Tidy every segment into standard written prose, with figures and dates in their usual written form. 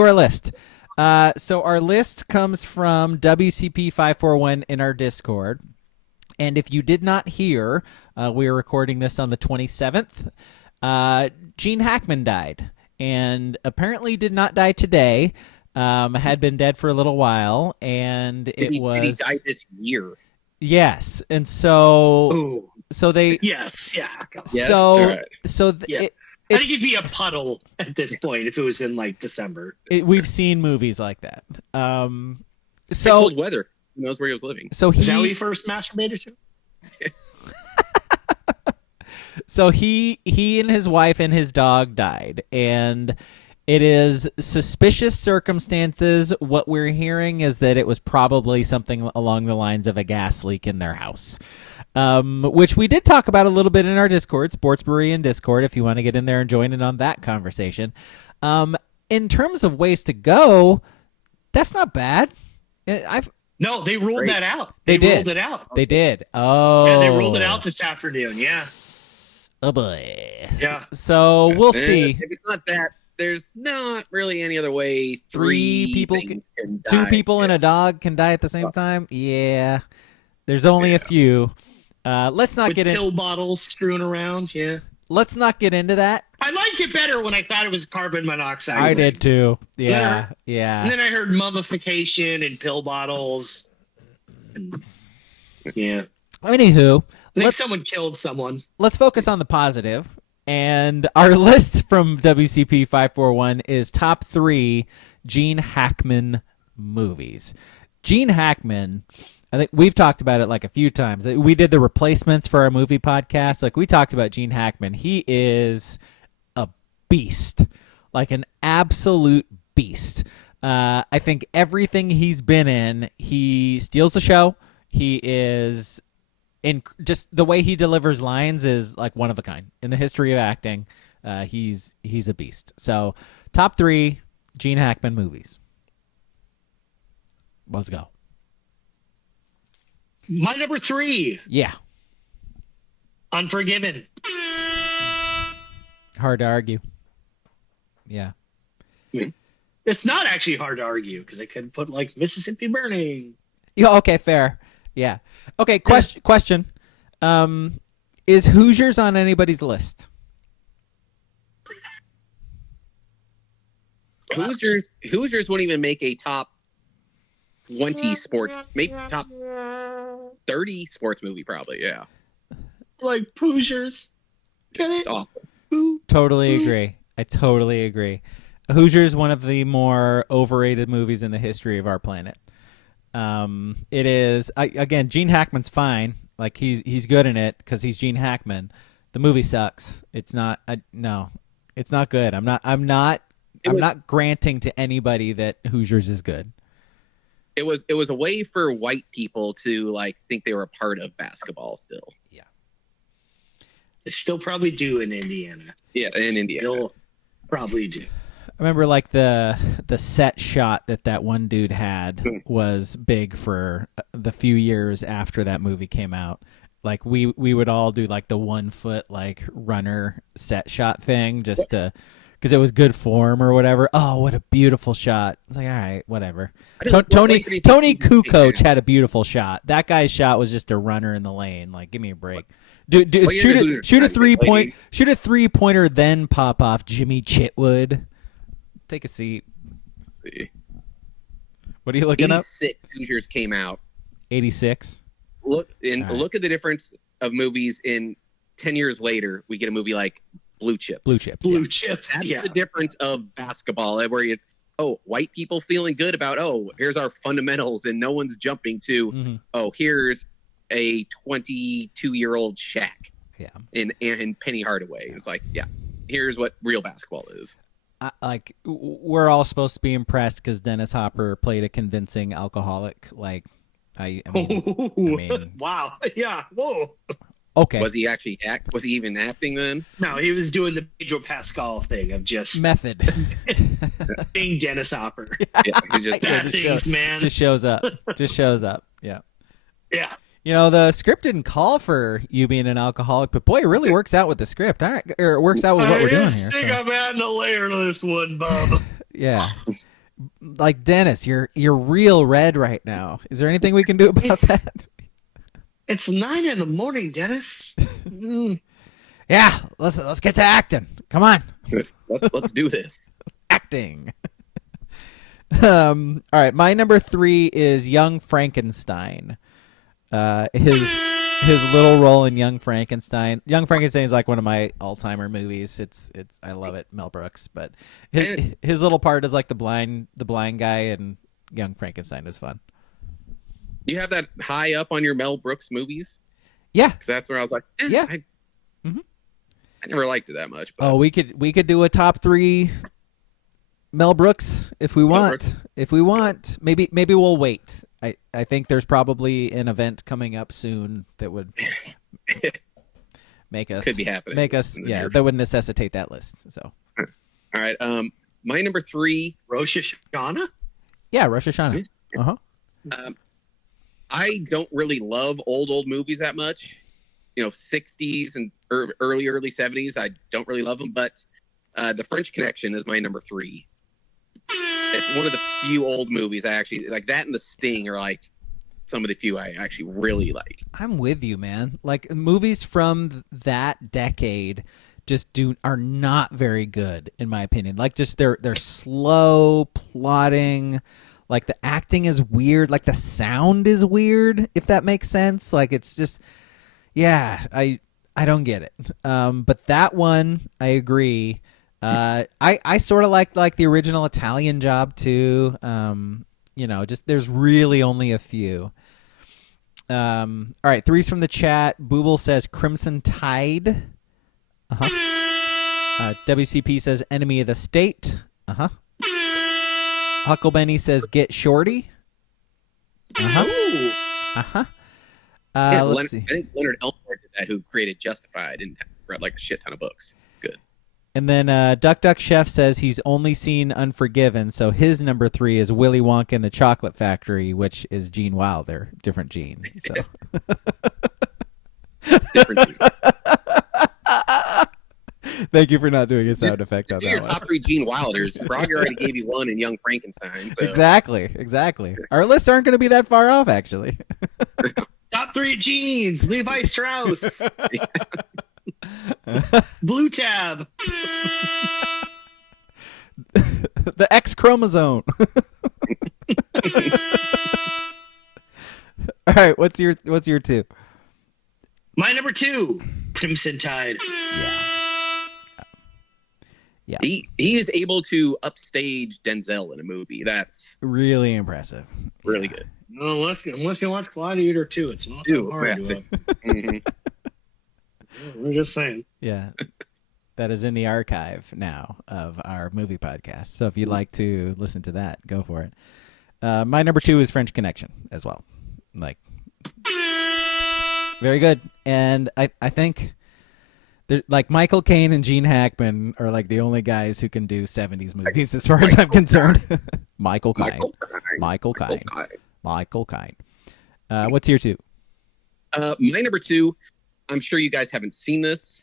our list. So our list comes from WCP541 in our Discord. And if you did not hear, we are recording this on the 27th. Gene Hackman died, and apparently did not die today. Had been dead for a little while, and did he die this year? Yes, and so they yes, yeah. So yeah. I think it'd be a puddle at this point if it was in like December. We've seen movies like that. So cold weather. Who knows where he was living? So is that what he first masturbated to? So he and his wife and his dog died, and it is suspicious circumstances. What we're hearing is that it was probably something along the lines of a gas leak in their house, which we did talk about a little bit in our Discord, Sports Brewery and Discord, if you want to get in there and join in on that conversation. In terms of ways to go, that's not bad. No, they ruled that out. They ruled it out. They did. Oh. Yeah, they ruled it out this afternoon. Yeah. Oh, boy. Yeah. So we'll see. If it's not that, there's not really any other way. Three people can die. Two people and a dog can die at the same time? Yeah. There's only a few. Let's not get into pill bottles strewn around. Yeah. Let's not get into that. I liked it better when I thought it was carbon monoxide. I did too. Yeah. Yeah. And then I heard mummification and pill bottles. Yeah. Anywho, I think someone killed someone. Let's focus on the positive. And our list from WCP 541 is top 3 Gene Hackman movies. Gene Hackman, I think we've talked about it like a few times. We did the replacements for our movie podcast. Like we talked about Gene Hackman. He is a beast, like an absolute beast. I think everything he's been in, he steals the show. He is just the way he delivers lines is like one of a kind in the history of acting. He's a beast. So top 3 Gene Hackman movies. Let's go. My number 3. Yeah. Unforgiven. Hard to argue. Yeah. It's not actually hard to argue because I could put like Mississippi Burning. Yeah. Okay. Fair. Yeah. Okay. Question. Is Hoosiers on anybody's list? Hoosiers wouldn't even make a top 20 sports, maybe top 30 sports movie, probably. Yeah. Like Hoosiers. It's awful. Totally agree. I totally agree. Hoosiers, one of the more overrated movies in the history of our planet. It is again. Gene Hackman's fine. Like he's good in it because he's Gene Hackman. The movie sucks. It's not. No, it's not good. I'm not granting to anybody that Hoosiers is good. It was a way for white people to like think they were a part of basketball still. Yeah. They still probably do in Indiana. Yeah, in Indiana. Still probably do. I remember like the set shot that one dude had was big for the few years after that movie came out. Like we would all do like the 1 foot like runner set shot thing just to because it was good form or whatever. Oh, what a beautiful shot! It's like all right, whatever. Tony Kukoc had a beautiful shot. That guy's shot was just a runner in the lane. Like give me a break. Dude, shoot a 3-pointer, then pop off Jimmy Chitwood. Take a seat. See. What are you looking up? 86 Hoosiers came out. 86. Look at the difference of movies in 10 years later. We get a movie like Blue Chips. Blue Chips. That's the difference of basketball, where white people feeling good about here's our fundamentals, and no one's jumping to here's a 22-year-old Shaq. Yeah. In Penny Hardaway. It's like here's what real basketball is. Like we're all supposed to be impressed because Dennis Hopper played a convincing alcoholic. Like, I mean, wow, yeah, whoa. Okay, was he even acting then? No, he was doing the Pedro Pascal thing of just method. being Dennis Hopper. Yeah, he just shows up. Yeah. Yeah. You know, the script didn't call for you being an alcoholic, but boy, it really works out with the script. All right, or it works out with what we're doing here. I think I'm adding a layer to this one, Bob. Yeah. like Dennis, you're real red right now. Is there anything we can do about that? It's 9 a.m, Dennis. Yeah, let's get to acting. Come on, let's do this. Acting. All right, my number 3 is Young Frankenstein. His little role in Young Frankenstein. Young Frankenstein is like one of my all-timer movies. It's I love it, Mel Brooks. But his little part is like the blind guy, and Young Frankenstein is fun. You have that high up on your Mel Brooks movies? Yeah, because that's where I was like, yeah. I never liked it that much. But. Oh, we could do a top 3 Mel Brooks if we want. If we want, maybe we'll wait. I think there's probably an event coming up soon that would make us could be happening. Make us that would necessitate that list. So, all right. My number 3, Rosh Hashanah. Yeah, Rosh Hashanah. I don't really love old movies that much. 60s and early 70s. I don't really love them, but The French Connection is my number 3. It's one of the few old movies I actually like. That and The Sting are like some of the few I actually really like. I'm with you, man. Like movies from that decade just are not very good in my opinion. Like just they're slow plotting. Like the acting is weird. Like the sound is weird. If that makes sense. Like it's just, yeah. I don't get it. But that one, I agree. I sort of like the original Italian Job too. Just there's really only a few. All right, 3's from the chat. Booble says Crimson Tide. WCP says Enemy of the State. Hucklebenny says Get Shorty. Let's see. I think Leonard Elmore did that, who created Justified and read like a shit ton of books. Good. And then Duck Chef says he's only seen Unforgiven, so his number 3 is Willy Wonka and the Chocolate Factory, which is Gene Wilder, different Gene. So. Different Gene. Thank you for not doing a sound effect on that your one. top 3 Gene Wilders. Braga already gave you one in Young Frankenstein. So. Exactly. Our lists aren't going to be that far off, actually. Top 3 Genes. Levi Strauss. Blue Tab. The X chromosome. All right, what's your 2? My number 2, Crimson Tide. Yeah. He is able to upstage Denzel in a movie. That's really impressive. Really good. No, unless you watch Gladiator 2, it's not that hard to I'm just saying. Yeah. That is in the archive now of our movie podcast. So if you'd like to listen to that, go for it. My number 2 is French Connection as well. Like, very good. And I think like Michael Caine and Gene Hackman are like the only guys who can do 70s movies as far as I'm concerned. Michael Caine. What's your 2? My number 2, I'm sure you guys haven't seen this.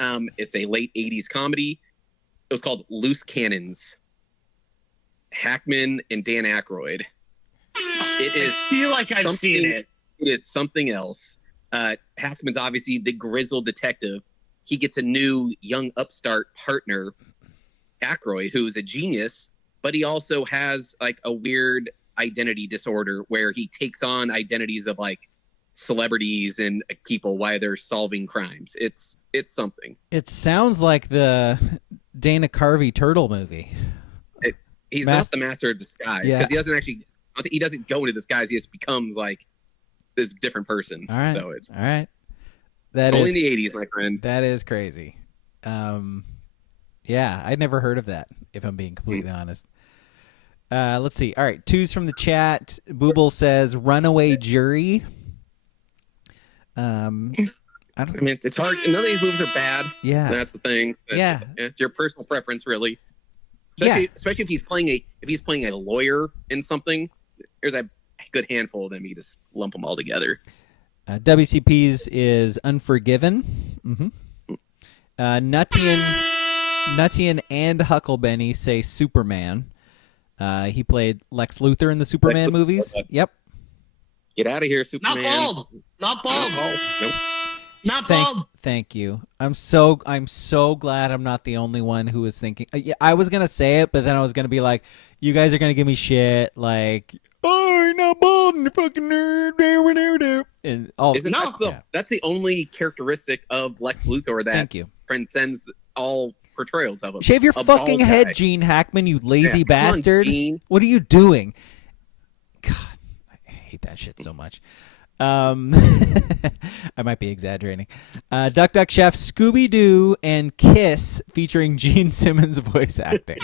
It's a late 80s comedy. It was called Loose Cannons. Hackman and Dan Aykroyd. It is. I feel like I've seen it. It is something else. Hackman's obviously the grizzled detective. He gets a new young upstart partner, Aykroyd, who's a genius, but he also has like a weird identity disorder where he takes on identities of like celebrities and people while they're solving crimes. It's something. It sounds like the Dana Carvey Turtle movie. He's not the master of disguise because he doesn't actually. He doesn't go into disguise. He just becomes like this different person. All right. So it's all right. That only is in the 80s, my friend. That is crazy. Yeah, I'd never heard of that. If I'm being completely honest. Let's see. All right, 2's from the chat. Booble says Runaway Jury. I mean, it's hard. None of these movies are bad. Yeah, that's the thing. It's your personal preference, really. Especially if he's playing a lawyer in something. There's a good handful of them. You just lump them all together. WCP's is Unforgiven. Mm-hmm. Nuttian and Hucklebenny say Superman. He played Lex Luthor in the Superman movies. Yep. Get out of here, Superman. Not bald. Nope. Not bald. Thank you. I'm so glad I'm not the only one who was thinking. I was gonna say it, but then I was gonna be like, you guys are gonna give me shit, like, oh, you're not bald and you're fucking nerd. And all that's the only characteristic of Lex Luthor that transcends all portrayals of him. Shave your fucking head, Gene Hackman, you lazy bastard. What are you doing? God, I hate that shit so much. I might be exaggerating. Duck Duck Chef, Scooby-Doo, and Kiss featuring Gene Simmons voice acting.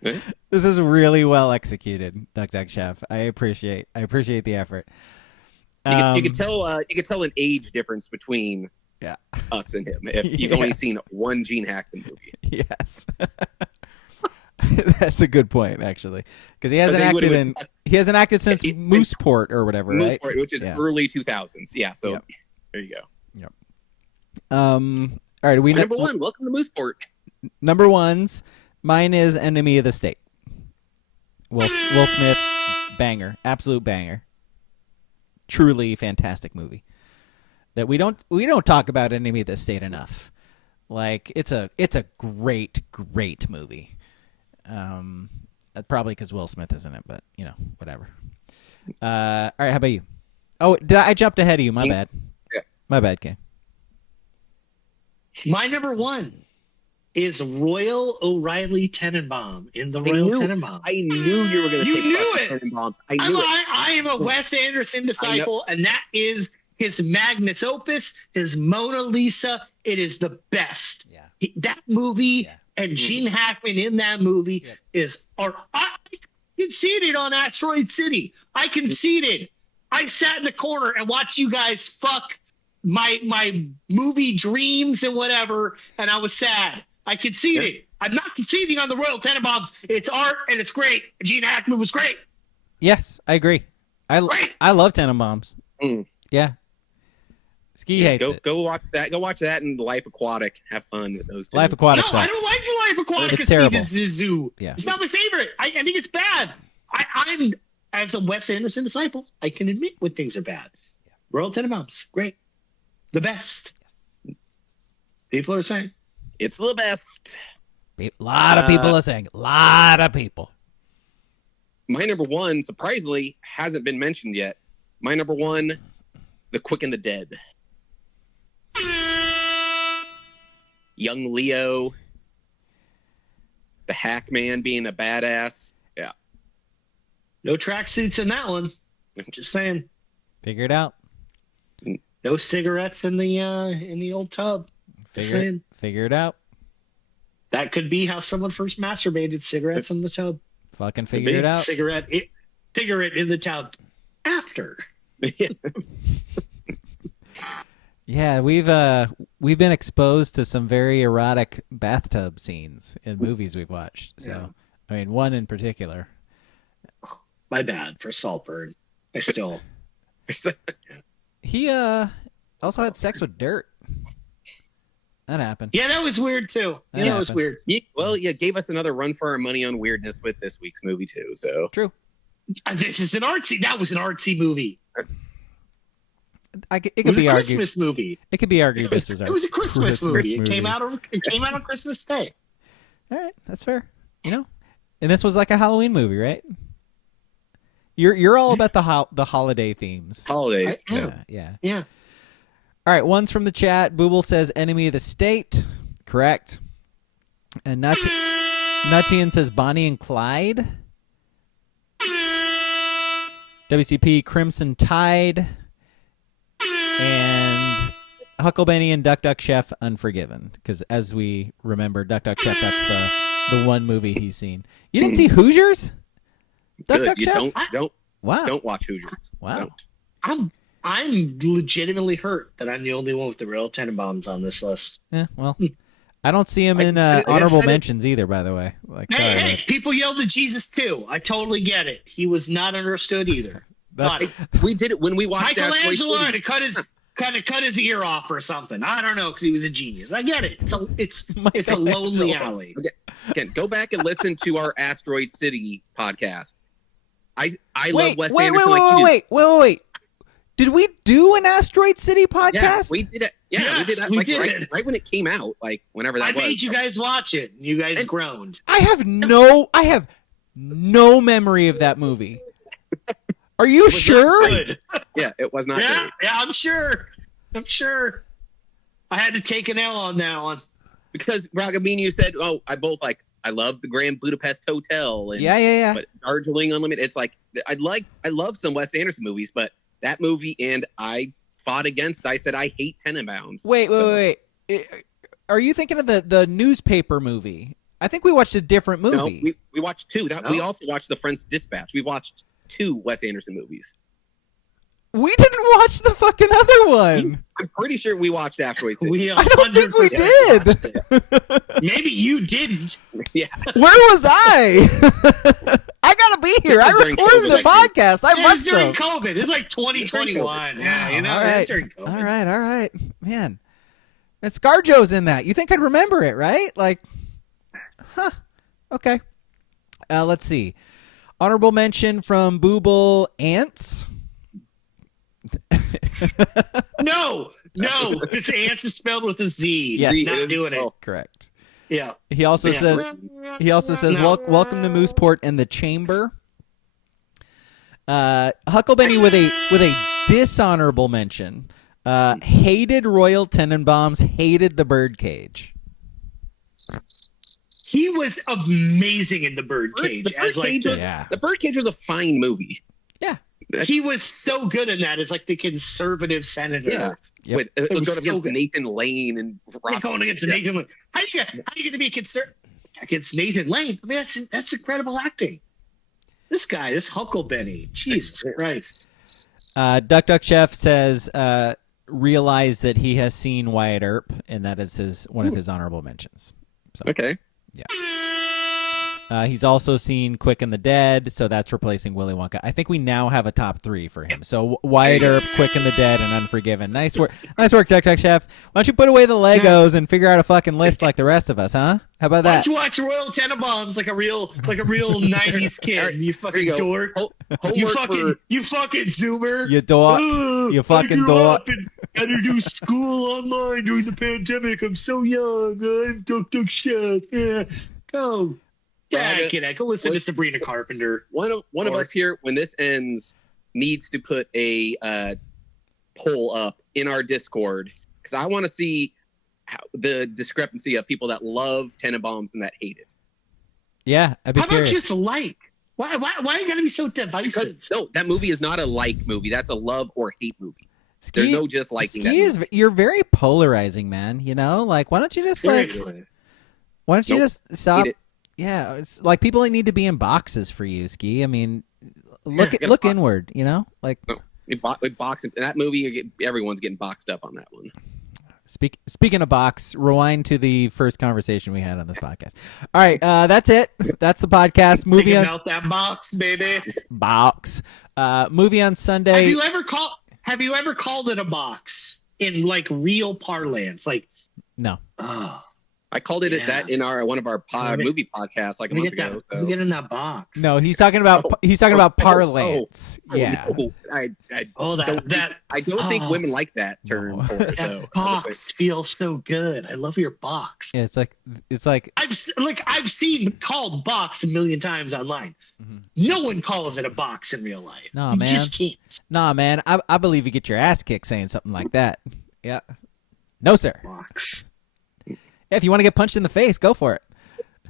This is really well executed, Duck Duck Chef. I appreciate the effort. You could tell an age difference between us and him if you've only seen one Gene Hackman movie. Yes. That's a good point, actually, because he hasn't acted since Mooseport or whatever, right? Mooseport, which is early 2000s. Yeah, so there you go. Yep. All right, number one. Welcome to Mooseport. Number ones. Mine is Enemy of the State. Will Smith, banger, absolute banger. Truly fantastic movie that we don't talk about Enemy of the State enough. Like it's a great movie. Probably because Will Smith is in it, but whatever. All right, how about you? Oh, I jumped ahead of you? My bad. Yeah. My bad, Kay. My number one is Royal O'Reilly Tenenbaum in the Royal Tenenbaums. I knew you were going to take Tenenbaums. I am a Wes Anderson disciple, and that is his magnus opus, his Mona Lisa. It is the best. Yeah. That movie and Gene Hackman in that movie I conceded on Asteroid City. I conceded. I sat in the corner and watched you guys fuck my movie dreams and whatever, and I was sad. I conceded. Yeah. I'm not conceding on the Royal Tenenbaums. It's art and it's great. Gene Hackman was great. Yes, I agree. I love Tenenbaums. Yeah. Ski hates it. Go watch that. Go watch that and Life Aquatic. Have fun with those two. Life Aquatic sucks. I don't like the Life Aquatic. It's terrible. This is Zoo. Yeah. It's not my favorite. I think it's bad. I'm as a Wes Anderson disciple, I can admit when things are bad. Yeah. Royal Tenenbaums, great, the best. Yes. People are saying it's the best. A lot of people are saying. A lot of people. My number one, surprisingly, hasn't been mentioned yet. My number one, The Quick and the Dead. Young Leo, the Hackman being a badass. Yeah. No tracksuits in that one. I'm just saying. Figure it out. No cigarettes in the old tub. Figure it out. That could be how someone first masturbated, cigarettes in the tub. Fucking figure it out. Cigarette in the tub after. Yeah, we've been exposed to some very erotic bathtub scenes in movies we've watched. So, yeah. I mean, one in particular. My bad for Saltburn. I still. He also had sex with dirt. That happened. Yeah, that was weird too. That was weird. Yeah, gave us another run for our money on weirdness with this week's movie too. So true. This is that was an artsy movie. It could be argued. Christmas movie. It could be argued this was It was a Christmas movie. It came out on Christmas Day. All right, that's fair. And this was like a Halloween movie, right? You're all about the holiday themes. Holidays. Yeah. All right, one's from the chat. Booble says Enemy of the State. Correct. And Nuttian says Bonnie and Clyde. WCP Crimson Tide. And Huckleberry and Duck Duck Chef Unforgiven. Because as we remember, Duck Duck Chef, that's the one movie he's seen. You didn't see Hoosiers? Duck Duck Chef? Don't watch Hoosiers. Wow. I'm legitimately hurt that I'm the only one with the Royal Tenenbaums on this list. Yeah, well, I don't see him in honorable mentions either, by the way. Hey, people yelled at Jesus too. I totally get it. He was not understood either. We did it when we watched Michelangelo to cut kind of cut his ear off or something. I don't know, because he was a genius. I get it. It's a lonely alley. Okay. Again, go back and listen to our Asteroid City podcast. I love Wes Anderson. Wait. Did we do an Asteroid City podcast? Yeah, we did it. Yeah, yes, we did that right when it came out, like whenever that was. I made you guys watch it, and you guys groaned. I have no memory of that movie. Are you sure? Yeah, it was not good. Yeah, I'm sure. I had to take an L on that one. Because Braga, me and you said, I love the Grand Budapest Hotel. And, yeah. But Darjeeling Unlimited, it's like, I love some Wes Anderson movies, but that movie, and I fought against, I said, I hate Tenenbaums. Wait. Are you thinking of the newspaper movie? I think we watched a different movie. No, we watched two. We also watched The French Dispatch. We watched 2 Wes Anderson movies. We didn't watch the fucking other one. I'm pretty sure we watched Asteroid City. I don't think we did. Maybe you didn't. Yeah. Where was I? I gotta be here. I recorded the podcast. I must have. During COVID. It's like 2021. Yeah, you know. All right. During COVID. All right. Man, and ScarJo's in that. You think I'd remember it, right? Like, huh? Okay. Let's see. Honorable mention from Booble Ants. No, this Ants is spelled with a Z. Yes, not doing it. Correct. Yeah. He also says, welcome to Mooseport and the Chamber. Huckleberry with a dishonorable mention. Hated Royal Tenenbaums, hated the Birdcage. He was amazing in the Birdcage. The Birdcage was a fine movie. Yeah. He was so good in that as like the conservative senator. Yeah. Yep. Going against Nathan Lane and going against Nathan Lane. How are you going to be conservative against Nathan Lane? I mean, that's incredible acting. This guy, this Huckleberry, Jesus Christ. Duck Chef says, realize that he has seen Wyatt Earp, and that is one of his honorable mentions. So, okay. Yeah. He's also seen Quick and the Dead, so that's replacing Willy Wonka. I think we now have a top 3 for him. So Wyatt Earp, Quick and the Dead, and Unforgiven. Nice work, Duck Chef. Why don't you put away the Legos and figure out a fucking list like the rest of us, huh? How about that? Why don't you watch Royal Tenenbaums like a real 90s kid? You fucking dork. You fucking zoomer. You dork. You fucking dork. I had to do school online during the pandemic. I'm so young. I'm Duck Chef. Yeah. Go. Yeah, go listen to Sabrina Carpenter. One of us here, when this ends, needs to put a poll up in our Discord, because I want to see the discrepancy of people that love Tenenbaums and that hate it. Yeah, I'd be curious. How about just like? Why you gotta be so divisive? Because that movie is not a like movie. That's a love or hate movie. There's no just liking that movie. You're very polarizing, man. You know, like why don't you just just stop? Yeah, it's like people need to be in boxes for you, Ski. I mean, look inward, you know? Like boxing that movie, everyone's getting boxed up on that one. Speaking of box, rewind to the first conversation we had on this podcast. All right, that's it. That's the podcast. Movie out that box, baby. Box. Movie on Sunday. Have you ever called it a box in like real parlance? Like no. Oh. I called it that in one of our movie podcasts like a month ago. Let me get in that box. No, he's talking about parlance. Yeah. I don't think women like that term. That box feels so good. I love your box. Yeah, it's like I've seen called box a million times online. Mm-hmm. No one calls it a box in real life. No, you man. Just can't. Nah, man. I believe you get your ass kicked saying something like that. Yeah. No, sir. Box. Yeah, if you want to get punched in the face, go for it.